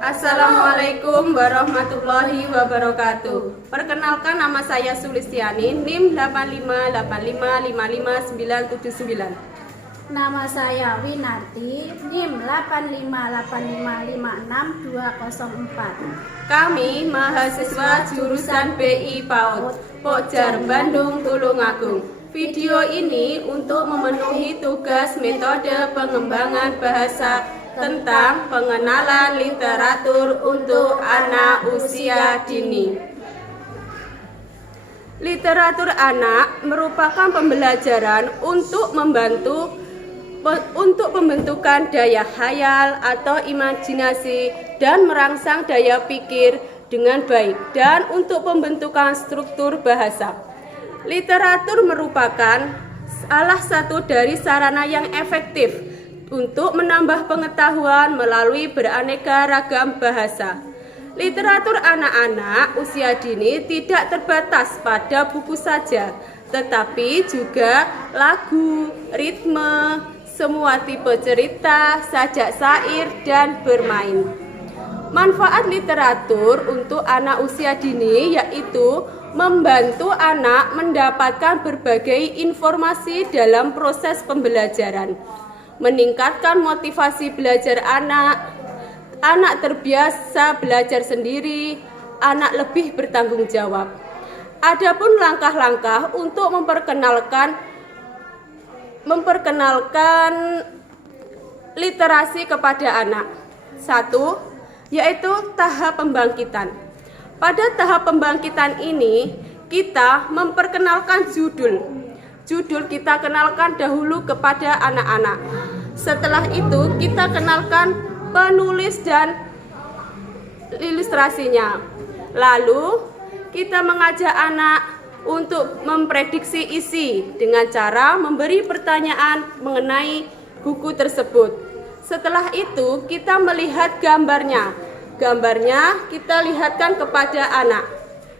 Assalamualaikum warahmatullahi wabarakatuh. Perkenalkan, nama saya Sulistiani, NIM 858555979. Nama saya Winarti, NIM 858555624. Kami mahasiswa jurusan BI PAUD, Pokjar Bandung Tulungagung. Video ini untuk memenuhi tugas metode pengembangan bahasa tentang pengenalan literatur untuk anak usia dini. Literatur anak merupakan pembelajaran untuk pembentukan daya khayal atau imajinasi dan merangsang daya pikir dengan baik dan untuk pembentukan struktur bahasa. Literatur merupakan salah satu dari sarana yang efektif untuk menambah pengetahuan melalui beraneka ragam bahasa. Literatur anak-anak usia dini tidak terbatas pada buku saja, tetapi juga lagu, ritme, semua tipe cerita, sajak syair, dan bermain. Manfaat literatur untuk anak usia dini yaitu membantu anak mendapatkan berbagai informasi dalam proses pembelajaran, meningkatkan motivasi belajar anak terbiasa belajar sendiri, anak lebih bertanggung jawab. Adapun langkah-langkah untuk memperkenalkan literasi kepada anak. 1. Yaitu tahap pembangkitan. Pada tahap pembangkitan ini, kita memperkenalkan judul. Judul kita kenalkan dahulu kepada anak-anak. Setelah itu, kita kenalkan penulis dan ilustrasinya. Lalu, kita mengajak anak untuk memprediksi isi dengan cara memberi pertanyaan mengenai buku tersebut. Setelah itu, kita melihat gambarnya. Gambarnya kita lihatkan kepada anak.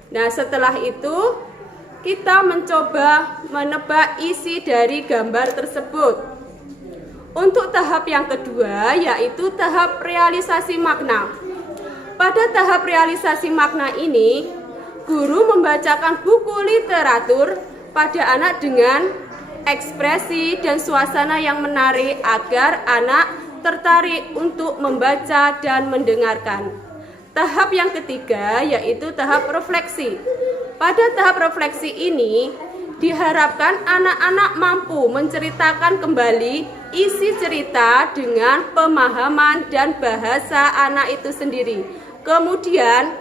Nah, setelah itu kita mencoba menebak isi dari gambar tersebut. Untuk tahap yang kedua yaitu tahap realisasi makna. Pada tahap realisasi makna ini, guru membacakan buku literatur pada anak dengan ekspresi dan suasana yang menarik agar anak tertarik untuk membaca dan mendengarkan. Tahap yang ketiga yaitu tahap refleksi. Pada tahap refleksi ini diharapkan anak-anak mampu menceritakan kembali isi cerita dengan pemahaman dan bahasa anak itu sendiri. Kemudian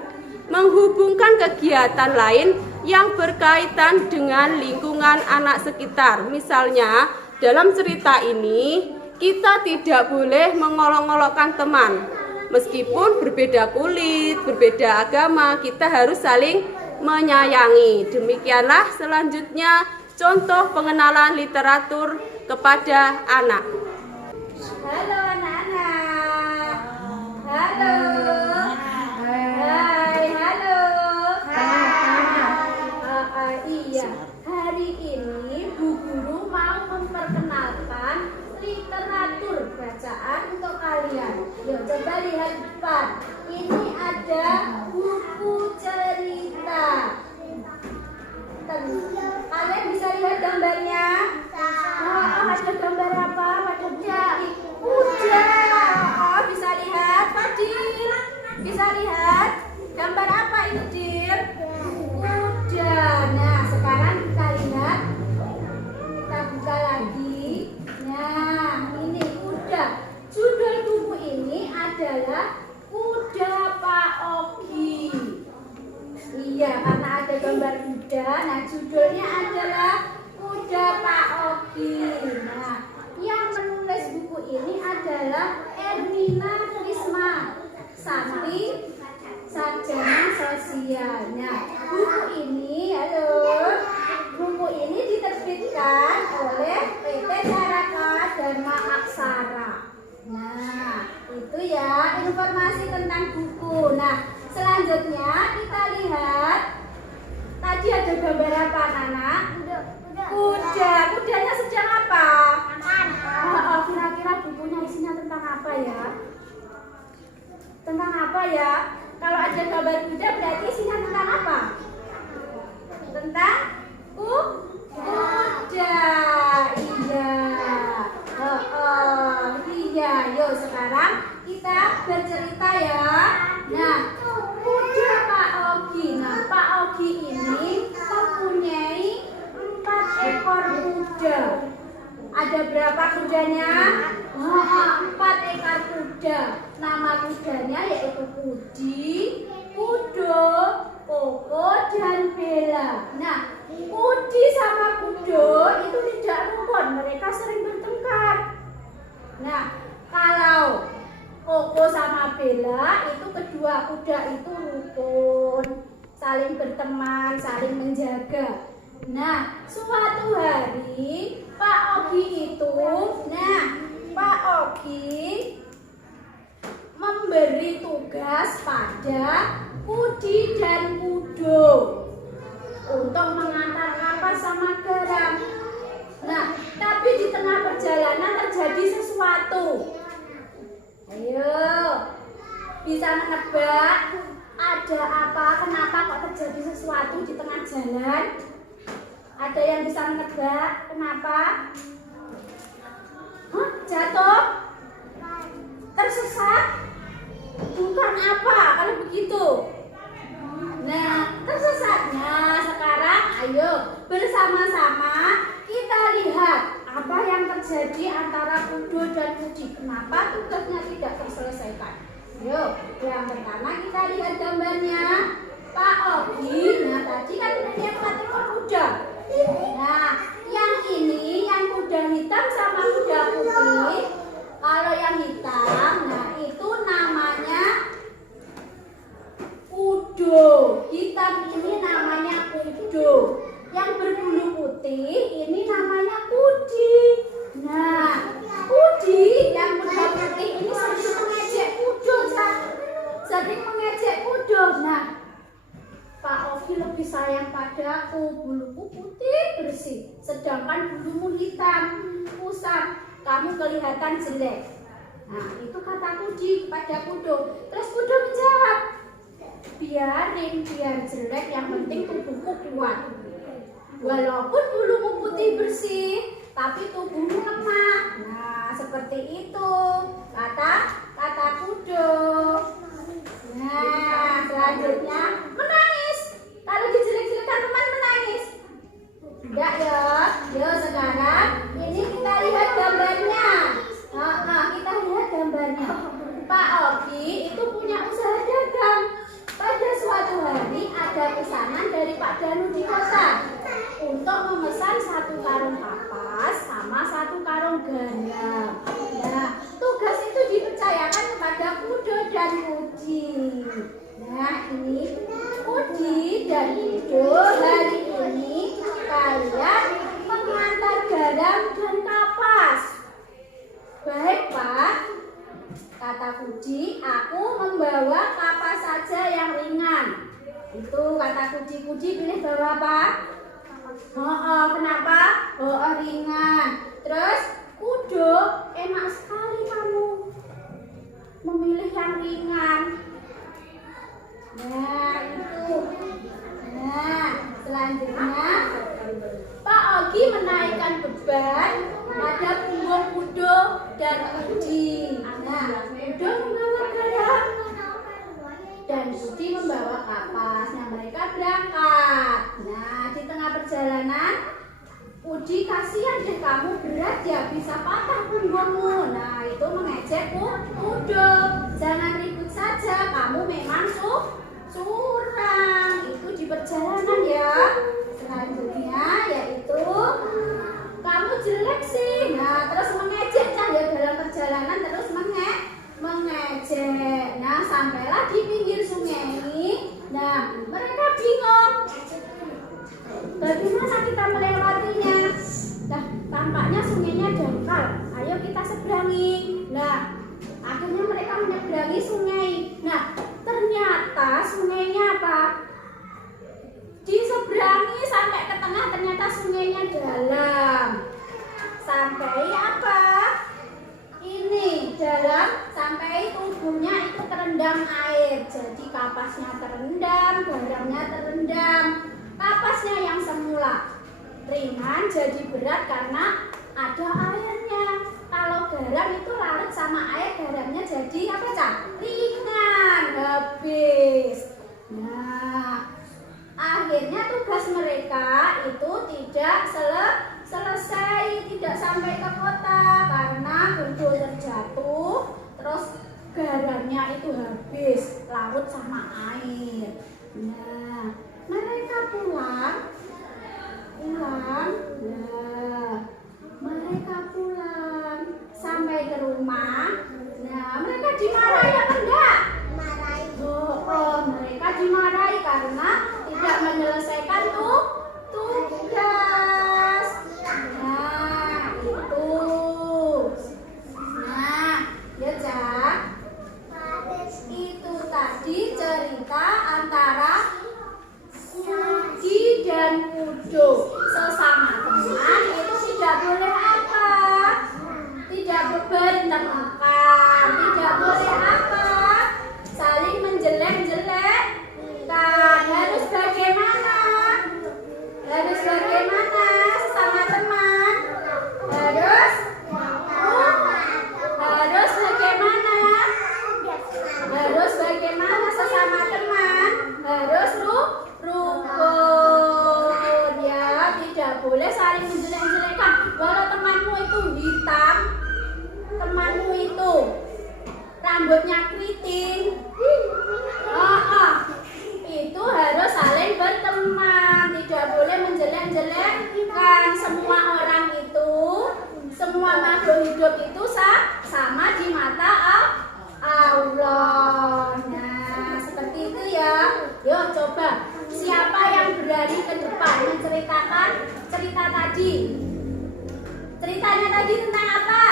menghubungkan kegiatan lain yang berkaitan dengan lingkungan anak sekitar. Misalnya dalam cerita ini kita tidak boleh mengolok-olokkan teman. Meskipun berbeda kulit, berbeda agama, kita harus saling menyayangi. Demikianlah selanjutnya contoh pengenalan literatur kepada anak. Halo anak-anak. Halo. Hai, halo. Iya, hari ini Bu Guru mau memperkenalkan literatur bacaan untuk kalian. Yuk coba lihat depan. Ini ada buku cerita. Kalian bisa lihat gambarnya? Ada gambar apa? Pada buku kuda. Oh, bisa lihat, Fadil? Bisa lihat gambar apa ini, Dil? Kuda. Nah, sekarang kita lihat. Kita buka lagi. Nah, ini kuda. Judul buku ini adalah Kuda Pak Ogi. Iya, karena ada gambar kuda. Nah, judulnya adalah Kuda Pak Ogi. Nah, yang menulis buku ini adalah Ermina Trisma Santi, sarjana sosial. Nah, buku ini, buku ini diterbitkan oleh PT Caraka Dharma Aksara. Nah, itu ya informasi tentang buku. Nah, selanjutnya kita lihat. Tadi ada gambar apa, Nana? Kuda. Kudanya sedang apa? Kira-kira bukunya isinya tentang apa ya? Tentang apa? apa ya? Kalau ada gambar kuda berarti isinya tentang apa? Tentang kuda. Iya. Iya. Yuk sekarang kita bercerita ya. Nah, kuda Pak Ogi. Nah, Pak Ogi ini mempunyai 4 ekor kuda. Ada berapa kudanya? 4 ekor kuda. Nama kudanya yaitu Kudi, Kudo, Koko, dan Bella. Nah, Kudi sama Kudo itu tidak rukun, mereka sering bertengkar. Nah, kalau Koko sama Bella itu kedua kuda itu rukun, saling berteman, saling menjaga. Nah, suatu hari Pak Ogi itu, Pak Ogi memberi tugas pada Kudi dan Kudo untuk mengantar kapas sama garam. Nah, tapi di tengah perjalanan terjadi sesuatu. Ayo, bisa menebak ada apa? Kenapa kok terjadi sesuatu di tengah jalan? Ada yang bisa menebak kenapa? Jatuh? Tersesat? Bukan apa kalau begitu? Nah, tersesatnya sekarang ayo bersama-sama kita lihat apa yang terjadi antara Kudo dan Kudi. Kenapa tugasnya tidak terselesaikan? Yuk, yang pertama kita lihat gambarnya. Pak Ogi, nah tadi kan dia 4 ekor kuda. Nah, yang ini yang kuda hitam sama kuda putih. Kalau yang hitam, nah itu namanya Kudo. Hitam ini namanya Kudo. Yang berbulu putih ini namanya Kudi. Nah, Kudi yang kuda putih ini sering mengejek Kudo, sering mengejek Kudo. Nah, Pak Ogi lebih sayang padaku, buluku putih bersih, sedangkan bulumu hitam kusam, kamu kelihatan jelek. Nah, itu kata Kudi kepada Kudo. Terus Kudo menjawab, biarin biar jelek, yang penting tubuhku kuat. Walaupun bulumu putih bersih, tapi tubuhmu lemah. Nah, seperti itu kata Kudo. Nah, selanjutnya menangis. Kalau dijelek-jelekan teman menangis. Enggak ya. Yuk sekarang ini kita lihat gambarnya. Kita lihat gambarnya. Pak Ogi itu punya usaha dagang. Pada suatu hari ada pesanan dari Pak Danu di kota untuk memesan 1 karung kapas sama 1 karung garam. Nah, tugas itu dipercayakan kepada Kudo dan Kudi. Nah, ini Kudi dan Kudo hari ini kalian mengantar garam dan kapas. Baik Pak, kata Kudi, aku membawa kapas saja yang ringan. Itu kata Kudi. Kudi pilih bawa apa? Kenapa? Ringan. Terus Kudo, enak sekali kamu memilih yang ringan. Nah, itu. Nah, selanjutnya Pak Ogi menaikkan beban pada punggung Kudo dan Kudi. Nah, Kudo membawa garam dan Kudi membawa kapas. Nah, mereka berangkat. Nah, di tengah perjalanan Kudi, kasihan deh kamu, berat ya, bisa patah punggungmu. Nah, itu mengejek Kudo. Jangan ribut saja, kamu memang curang. Itu di perjalanan ya. Selanjutnya yaitu kamu jelek sih. Nah, terus mengejeknya ya dalam perjalanan, terus mengejek. Nah, sampailah di pinggir sungai. Nah, mereka bingung. Bagaimana kita melewatinya? Nah, tampaknya sungainya dangkal. Ayo kita seberangi. Nah, akhirnya mereka menyeberangi sungai. Nah, ternyata sungainya apa? Diseberangi sampai ke tengah, ternyata sungainya dalam. Sampai apa? Ini dalam, sampai tubuhnya itu terendam air. air. Jadi kapasnya terendam, garamnya terendam. Kapasnya yang semula ringan jadi berat karena ada airnya. Kalau garam itu larut sama air, garamnya jadi apa, Cak? Ringan, habis. Nah, akhirnya tugas mereka itu tidak selesai, tidak sampai ke kota karena guntur terjatuh, terus garamnya itu habis, larut sama air. Nah, mereka pulang. Nah, mereka pulang sampai ke rumah. Nah, mereka dimarahi apa enggak? Mereka dimarahi karena tidak menyelesaikan tugas. Nah, itu. Nah, ya, Cak. Itu tadi cerita antara Budi dan Kudo. Sesama teman itu tidak boleh apa? Tidak bertengkar. Tidak boleh apa? Saling menjelek-jelekkan. Harus bagaimana? Harus bagaimana sesama teman? Harus bagaimana? Harus bagaimana sesama teman? Harus rukun, ya. Tidak boleh saling menjelek-jelekan. Walau temanmu itu hitam, temanmu itu rambutnya keriting, itu harus saling berteman. Tidak boleh menjelek-jelekkan. Semua orang itu, semua makhluk hidup itu sama di mata Allah. Nah, seperti itu ya. Yuk coba, siapa yang berani ke depan menceritakan cerita tadi? Ceritanya tadi tentang apa?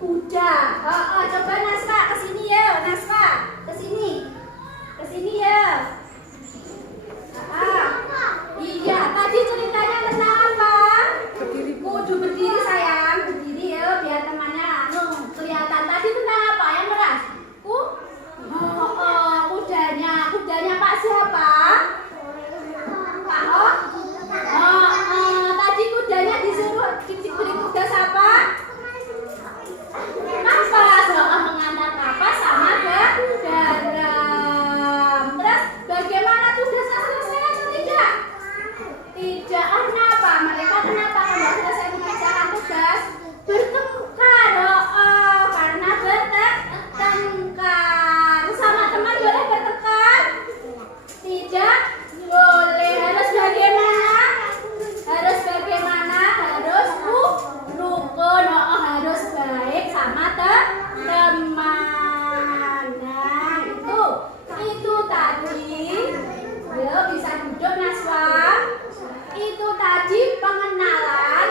Kuda. Coba Nasfa kesini ya, Nasfa kesini ya. Iya, tadi ceritanya tentang apa? Kudu berdiri sayang, berdiri ya biar temannya kelihatan. Tadi tentang apa yang keras? Kudanya Pak siapa? Pak tadi kudanya disuruh diberi tugas apa? Kapas, mengantar kapas sama garam. Terus bagaimana tugasnya, selesai atau tidak? Tidak. Kenapa? Mereka kenapa tidak selesai mengerjakan tugas? Bertengkar. Karena bertengkar. Sama teman boleh bertengkar? Tidak boleh. Harus bagaimana? Harus bagaimana? Harus rukun. Harus baik sama teman. Nah, itu tadi. Yuk, bisa duduk Naswa. Itu tadi pengenalan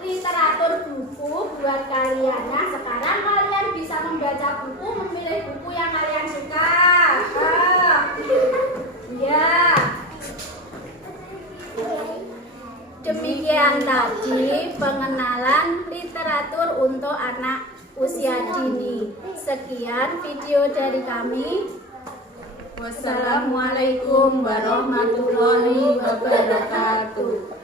literatur buku buat kalian. Nah, sekarang kalian bisa membaca buku, memilih buku yang kalian suka. Ya. Demikian tadi pengenalan literatur untuk anak usia dini. Sekian video dari kami. Wassalamualaikum warahmatullahi wabarakatuh.